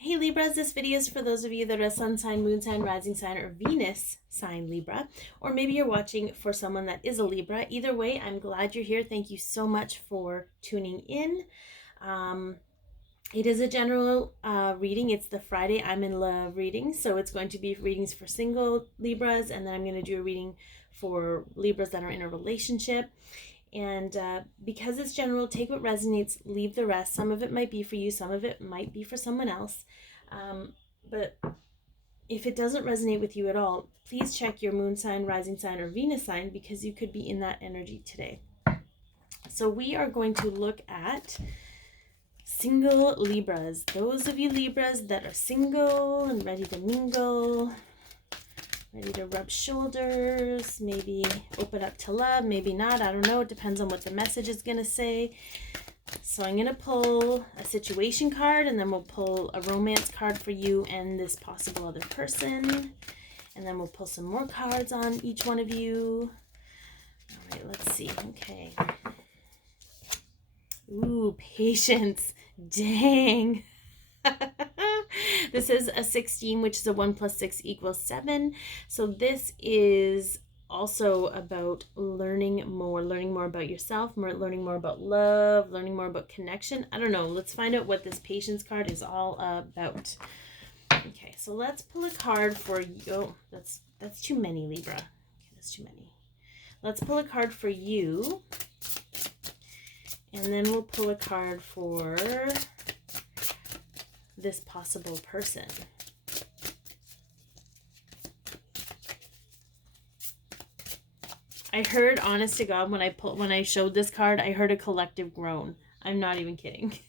Hey Libras, this video is for those of you that are sun sign, moon sign, rising sign, or Venus sign Libra, or maybe you're watching for someone that is a Libra. Either way, I'm glad you're here. Thank you so much for tuning in. It is a general reading. It's the Friday I'm in Love reading, so it's going to be readings for single Libras, and then I'm going to do a reading for Libras that are in a relationship. And because it's general, take what resonates, leave the rest. Some of it might be for you, some of it might be for someone else. But if it doesn't resonate with you at all, please check your moon sign, rising sign, or Venus sign, because you could be in that energy today. So we are going to look at single Libras. Those of you Libras that are single and ready to mingle, ready to rub shoulders, maybe open up to love, maybe not, I don't know. It depends on what the message is going to say. So I'm going to pull a situation card, and then we'll pull a romance card for you and this possible other person. And then we'll pull some more cards on each one of you. All right, let's see. Okay. Ooh, patience. Dang. This is a 16, which is a 1 + 6 = 7. So this is also about learning more about yourself, learning more about love, learning more about connection. I don't know. Let's find out what this patience card is all about. Okay, so let's pull a card for you. Oh, that's too many, Libra. Okay, that's too many. Let's pull a card for you. And then we'll pull a card for this possible person. I heard, honest to God, when I showed this card, I heard a collective groan. I'm not even kidding.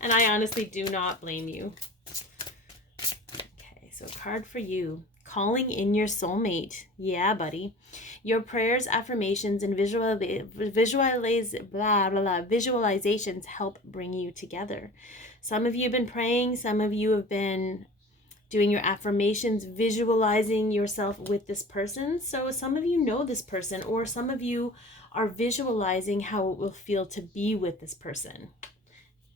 And I honestly do not blame you. Okay, so a card for you. Calling in your soulmate. Yeah, buddy. Your prayers, affirmations, and visualizations help bring you together. Some of you have been praying. Some of you have been doing your affirmations, visualizing yourself with this person. So some of you know this person, or some of you are visualizing how it will feel to be with this person.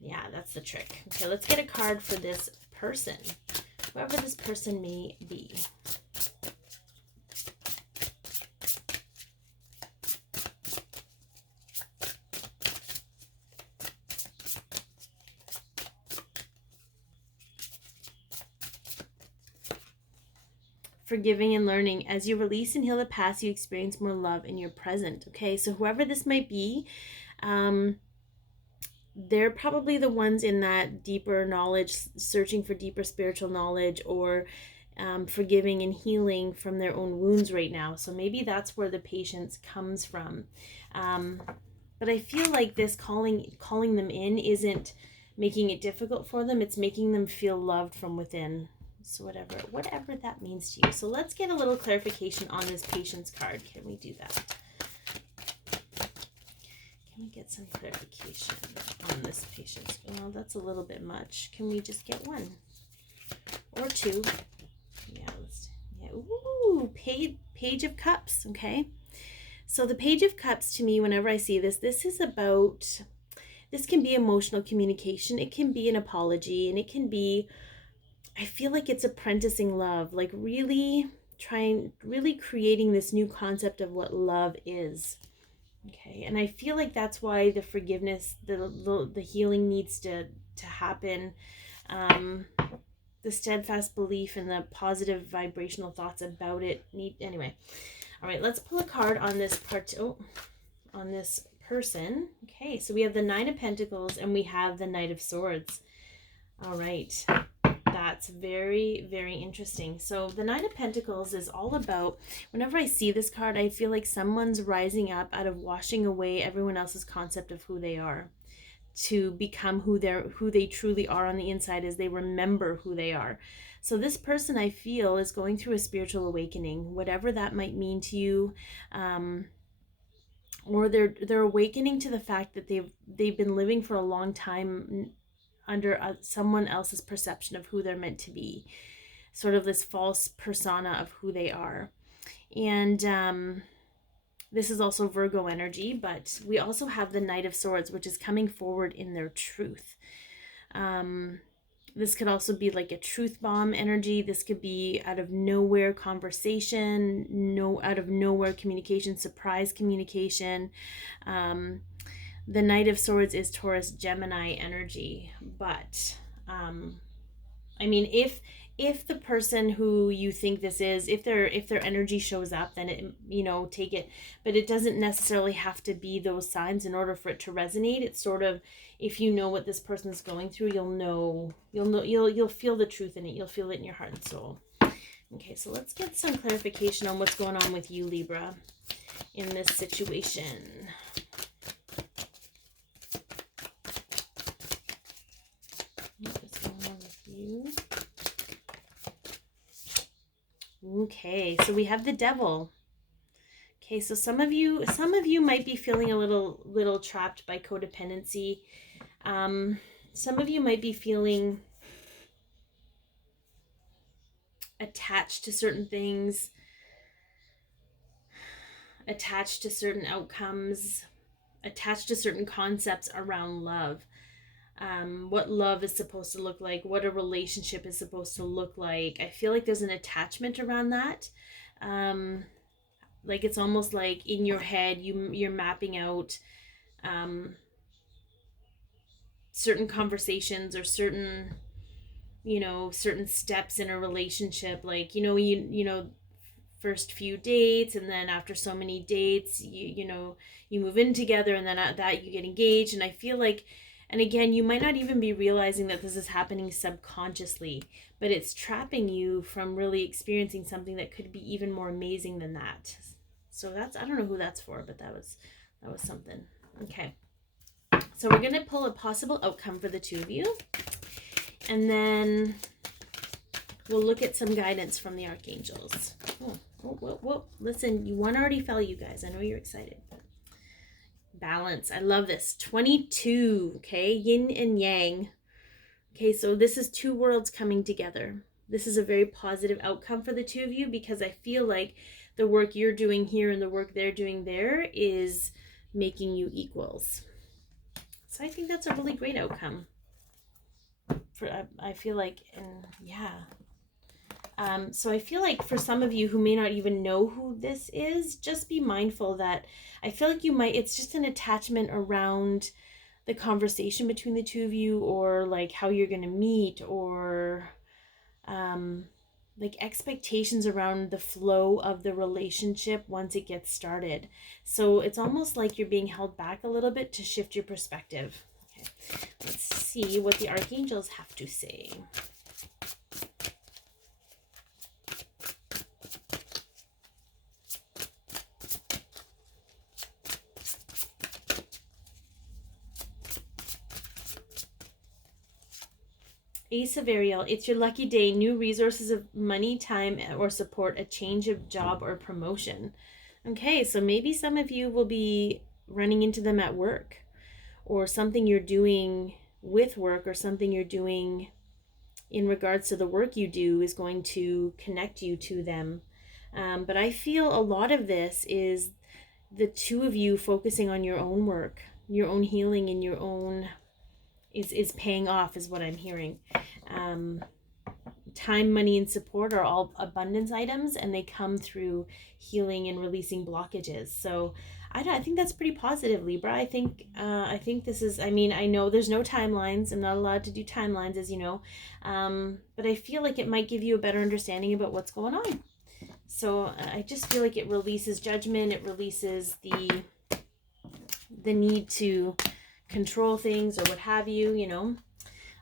Yeah, that's the trick. Okay, let's get a card for this person, whoever this person may be. Forgiving and learning. As you release and heal the past, you experience more love in your present. Okay, so whoever this might be, they're probably the ones in that deeper knowledge, searching for deeper spiritual knowledge, or forgiving and healing from their own wounds right now. So maybe that's where the patience comes from. But I feel like this calling them in isn't making it difficult for them. It's making them feel loved from within. So whatever that means to you. So let's get a little clarification on this patience card. Can we do that? Can we get some clarification on this patience? Well, that's a little bit much. Can we just get one or two? Yeah. Ooh, Page of Cups. Okay. So the Page of Cups, to me, whenever I see this is about, this can be emotional communication. It can be an apology, and it can be, I feel like it's apprenticing love, like really creating this new concept of what love is. Okay, and I feel like that's why the forgiveness, the healing needs to happen. The steadfast belief and the positive vibrational thoughts about it need, anyway. All right, let's pull a card on this on this person. Okay, so we have the Nine of Pentacles and we have the Knight of Swords. All right. That's very, very interesting. So the Nine of Pentacles is all about, whenever I see this card, I feel like someone's rising up out of washing away everyone else's concept of who they are, to become who they truly are on the inside, as they remember who they are. So this person, I feel, is going through a spiritual awakening, whatever that might mean to you. Or they're awakening to the fact that they've been living for a long time under someone else's perception of who they're meant to be, sort of this false persona of who they are. And this is also Virgo energy, but we also have the Knight of Swords, which is coming forward in their truth. This could also be like a truth bomb energy. This could be out of nowhere conversation, out of nowhere communication, surprise communication. The Knight of Swords is Taurus Gemini energy, but I mean, if the person who you think this is, if their energy shows up, then it, take it. But it doesn't necessarily have to be those signs in order for it to resonate. It's sort of, if you know what this person is going through, you'll feel the truth in it. You'll feel it in your heart and soul. Okay, so let's get some clarification on what's going on with you, Libra, in this situation. What's going on with you? Okay, so we have the Devil. Okay, so some of you might be feeling a little trapped by codependency. Some of you might be feeling attached to certain things, attached to certain outcomes, attached to certain concepts around love. What love is supposed to look like, what a relationship is supposed to look like. I feel like there's an attachment around that. Like it's almost like in your head you're mapping out certain conversations or certain steps in a relationship, like first few dates, and then after so many dates you move in together, and then at that you get engaged. And I feel like, and again, you might not even be realizing that this is happening subconsciously, but it's trapping you from really experiencing something that could be even more amazing than that. So that's, I don't know who that's for, but that was something. Okay. So we're going to pull a possible outcome for the two of you. And then we'll look at some guidance from the archangels. Whoa. Listen, one already fell, you guys. I know you're excited. Balance. I love this. 22. Okay. Yin and yang. Okay. So this is two worlds coming together. This is a very positive outcome for the two of you, because I feel like the work you're doing here and the work they're doing there is making you equals. So I think that's a really great outcome. I feel like, and yeah. So I feel like for some of you who may not even know who this is, just be mindful that I feel like it's just an attachment around the conversation between the two of you, or like how you're going to meet, or like expectations around the flow of the relationship once it gets started. So it's almost like you're being held back a little bit to shift your perspective. Okay, let's see what the archangels have to say. Ace of Ariel, it's your lucky day. New resources of money, time, or support, a change of job or promotion. Okay, so maybe some of you will be running into them at work, or something you're doing with work, or something you're doing in regards to the work you do is going to connect you to them. But I feel a lot of this is the two of you focusing on your own work, your own healing, and your own is paying off, is what I'm hearing. Time, money, and support are all abundance items, and they come through healing and releasing blockages. So I think that's pretty positive, Libra. I think this is, I mean, I know there's no timelines. I'm not allowed to do timelines, as you know. But I feel like it might give you a better understanding about what's going on. So I just feel like it releases judgment. It releases the need to control things or what have you,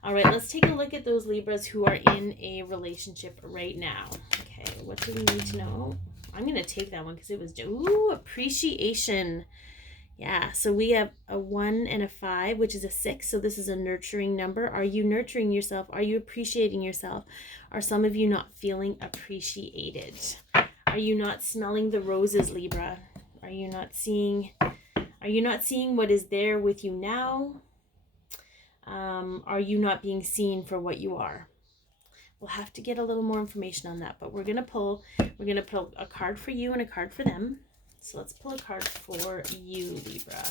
All right, let's take a look at those Libras who are in a relationship right now. Okay, what do we need to know? I'm going to take that one because it was, appreciation. Yeah, so we have a 1 and a 5, which is a 6. So this is a nurturing number. Are you nurturing yourself? Are you appreciating yourself? Are some of you not feeling appreciated? Are you not smelling the roses, Libra? Are you not seeing what is there with you now? Are you not being seen for what you are? We'll have to get a little more information on that, but we're gonna pull a card for you and a card for them. So let's pull a card for you, Libra.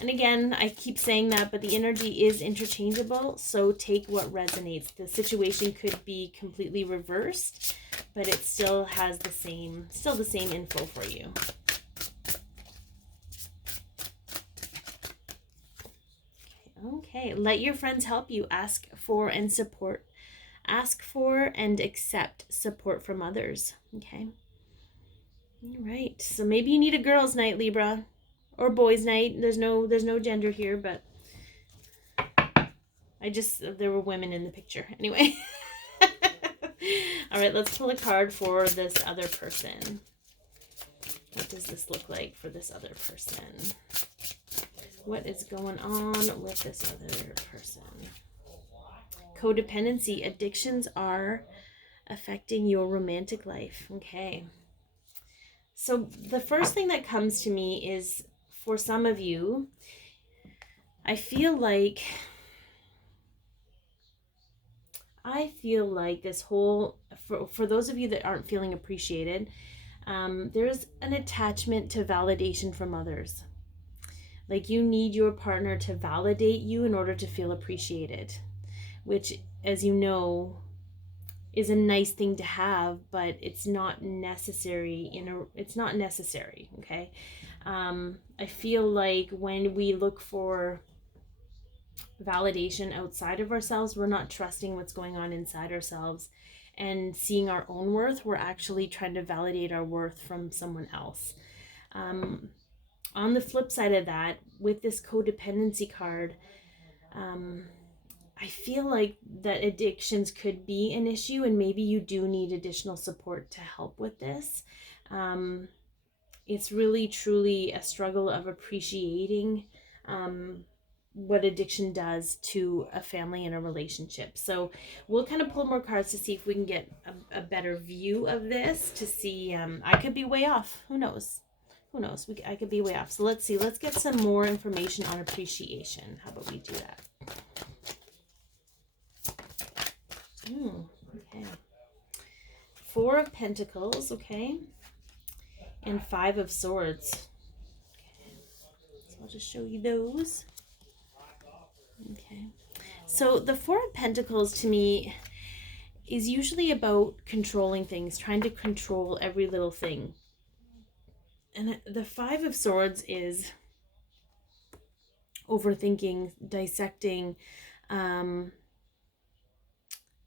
And again, I keep saying that, but the energy is interchangeable, so take what resonates. The situation could be completely reversed, but it still has the same info for you. Okay, let your friends help you. Ask for and accept support from others. Okay. All right. So maybe you need a girls' night, Libra, or boys' night. There's no gender here, but there were women in the picture. Anyway. All right, let's pull a card for this other person. What does this look like for this other person? What is going on with this other person? Codependency. Addictions are affecting your romantic life. Okay. So the first thing that comes to me is, for some of you, I feel like this whole, for those of you that aren't feeling appreciated, there's an attachment to validation from others. Like, you need your partner to validate you in order to feel appreciated, which, as you know, is a nice thing to have, but it's not necessary. Okay. I feel like when we look for validation outside of ourselves, we're not trusting what's going on inside ourselves and seeing our own worth. We're actually trying to validate our worth from someone else. On the flip side of that, with this codependency card, I feel like that addictions could be an issue, and maybe you do need additional support to help with this. It's really, truly a struggle of appreciating what addiction does to a family and a relationship. So we'll kind of pull more cards to see if we can get a better view of this, to see, I could be way off. Who knows? I could be way off. So let's see. Let's get some more information on appreciation. How about we do that? Okay. 4 of Pentacles, okay? And 5 of Swords. Okay. So I'll just show you those. Okay. So the 4 of Pentacles to me is usually about controlling things, trying to control every little thing. And the 5 of Swords is overthinking, dissecting.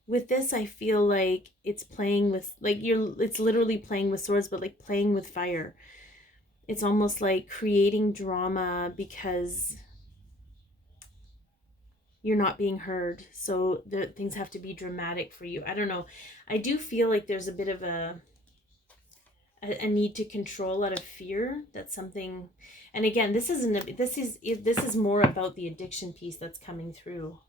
With this, I feel like it's playing with, it's literally playing with swords, but like playing with fire. It's almost like creating drama because you're not being heard. So things have to be dramatic for you. I don't know. I do feel like there's a bit of a need to control out of fear. That's something. And again, this is more about the addiction piece that's coming through.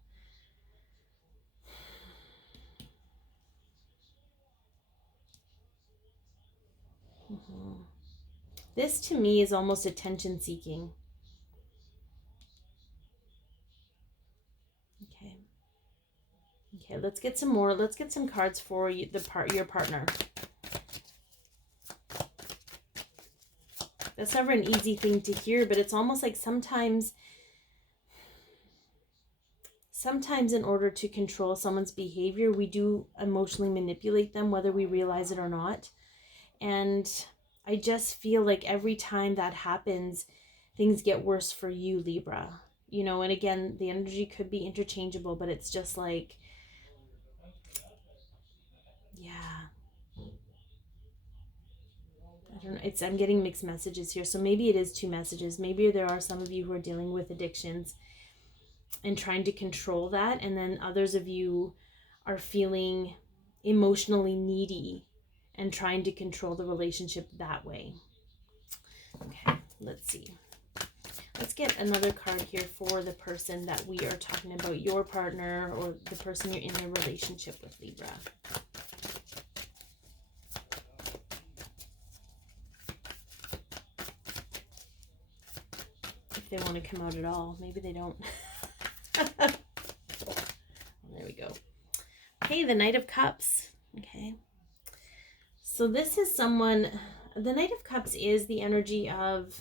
This to me is almost attention seeking. Okay, let's get some more. Let's get some cards for you, your partner. That's never an easy thing to hear, but it's almost like sometimes in order to control someone's behavior, we do emotionally manipulate them, whether we realize it or not. And I just feel like every time that happens, things get worse for you, Libra. You know, and again, the energy could be interchangeable, but it's just like, yeah. I don't know. I'm getting mixed messages here. So maybe it is 2 messages. Maybe there are some of you who are dealing with addictions and trying to control that. And then others of you are feeling emotionally needy and trying to control the relationship that way. Okay, let's see. Let's get another card here for the person that we are talking about, your partner or the person you're in a relationship with, Libra. If they want to come out at all. Maybe they don't. There we go. Okay, the Knight of Cups. Okay. So this is someone, The Knight of Cups is the energy of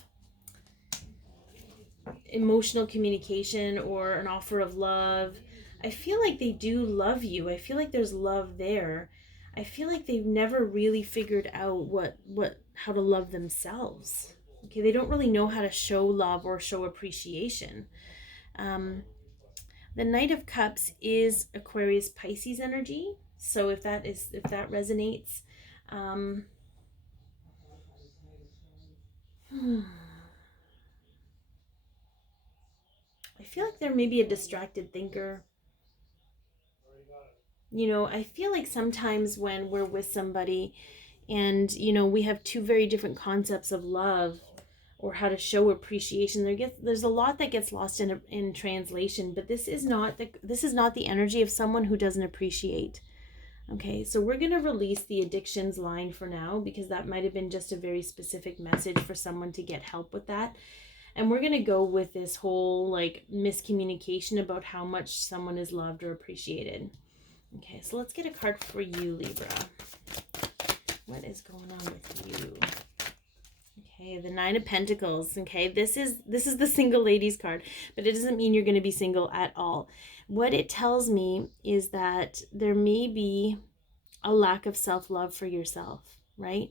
emotional communication or an offer of love. I feel like they do love you. I feel like there's love there. I feel like they've never really figured out how to love themselves. Okay, they don't really know how to show love or show appreciation. The Knight of Cups is Aquarius Pisces energy. So if that resonates, I feel like there may be a distracted thinker. You know, I feel like sometimes when we're with somebody and, you know, we have two very different concepts of love or how to show appreciation, there's a lot that gets lost in translation, but this is not the energy of someone who doesn't appreciate. Okay, so we're going to release the addictions line for now because that might have been just a very specific message for someone to get help with that. And we're going to go with this whole like miscommunication about how much someone is loved or appreciated. Okay, so let's get a card for you, Libra. What is going on with you? Okay, the Nine of Pentacles. Okay, this is the single ladies card, but it doesn't mean you're going to be single at all. What it tells me is that there may be a lack of self-love for yourself, right?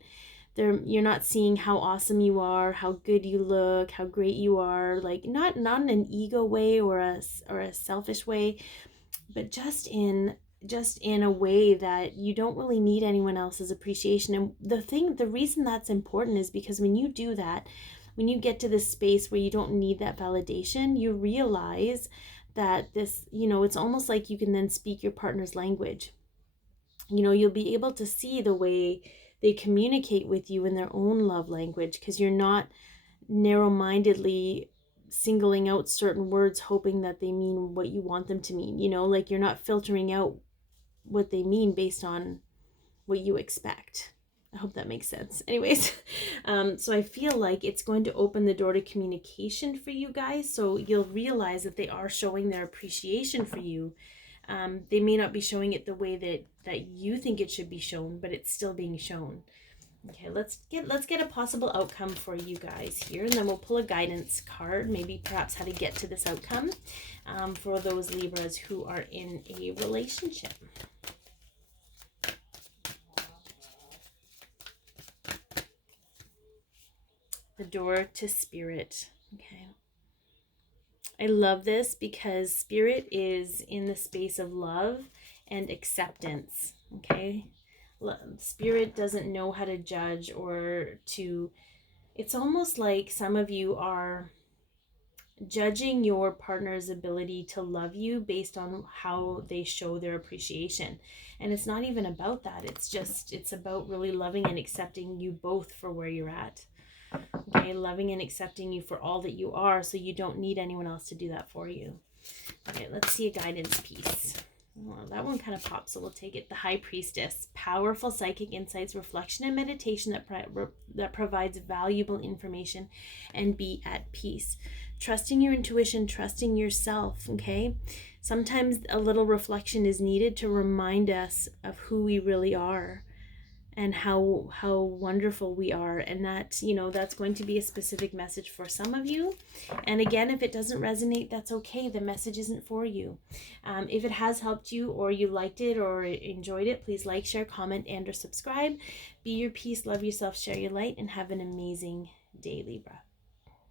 You're not seeing how awesome you are, how good you look, how great you are, like not in an ego way or a selfish way, but just in a way that you don't really need anyone else's appreciation. And the reason that's important is because when you do that, when you get to this space where you don't need that validation, you realize that this, you know, it's almost like you can then speak your partner's language. You know, you'll be able to see the way they communicate with you in their own love language, because you're not narrow-mindedly singling out certain words hoping that they mean what you want them to mean. You know, like you're not filtering out what they mean based on what you expect. I hope that makes sense. Anyways, so I feel like it's going to open the door to communication for you guys. So you'll realize that they are showing their appreciation for you. They may not be showing it the way that you think it should be shown, but it's still being shown. Okay, let's get a possible outcome for you guys here, and then we'll pull a guidance card, maybe perhaps how to get to this outcome for those Libras who are in a relationship. The door to Spirit. Okay. I love this because Spirit is in the space of love and acceptance. Okay. Spirit doesn't know how to judge or to, it's almost like some of you are judging your partner's ability to love you based on how they show their appreciation. And it's not even about that. It's about really loving and accepting you both for where you're at. Okay, loving and accepting you for all that you are, so you don't need anyone else to do that for you. Okay, let's see a guidance piece. Well, that one kind of pops, so we'll take it. The High Priestess. Powerful psychic insights, reflection, and meditation that provides valuable information, and be at peace. Trusting your intuition, trusting yourself, okay? Sometimes a little reflection is needed to remind us of who we really are and how wonderful we are, and that, you know, that's going to be a specific message for some of you. And again, if it doesn't resonate, that's okay. The message isn't for you. If it has helped you, or you liked it or enjoyed it, please like, share, comment, and or subscribe. Be your peace, love yourself, share your light, and have an amazing day, Libra.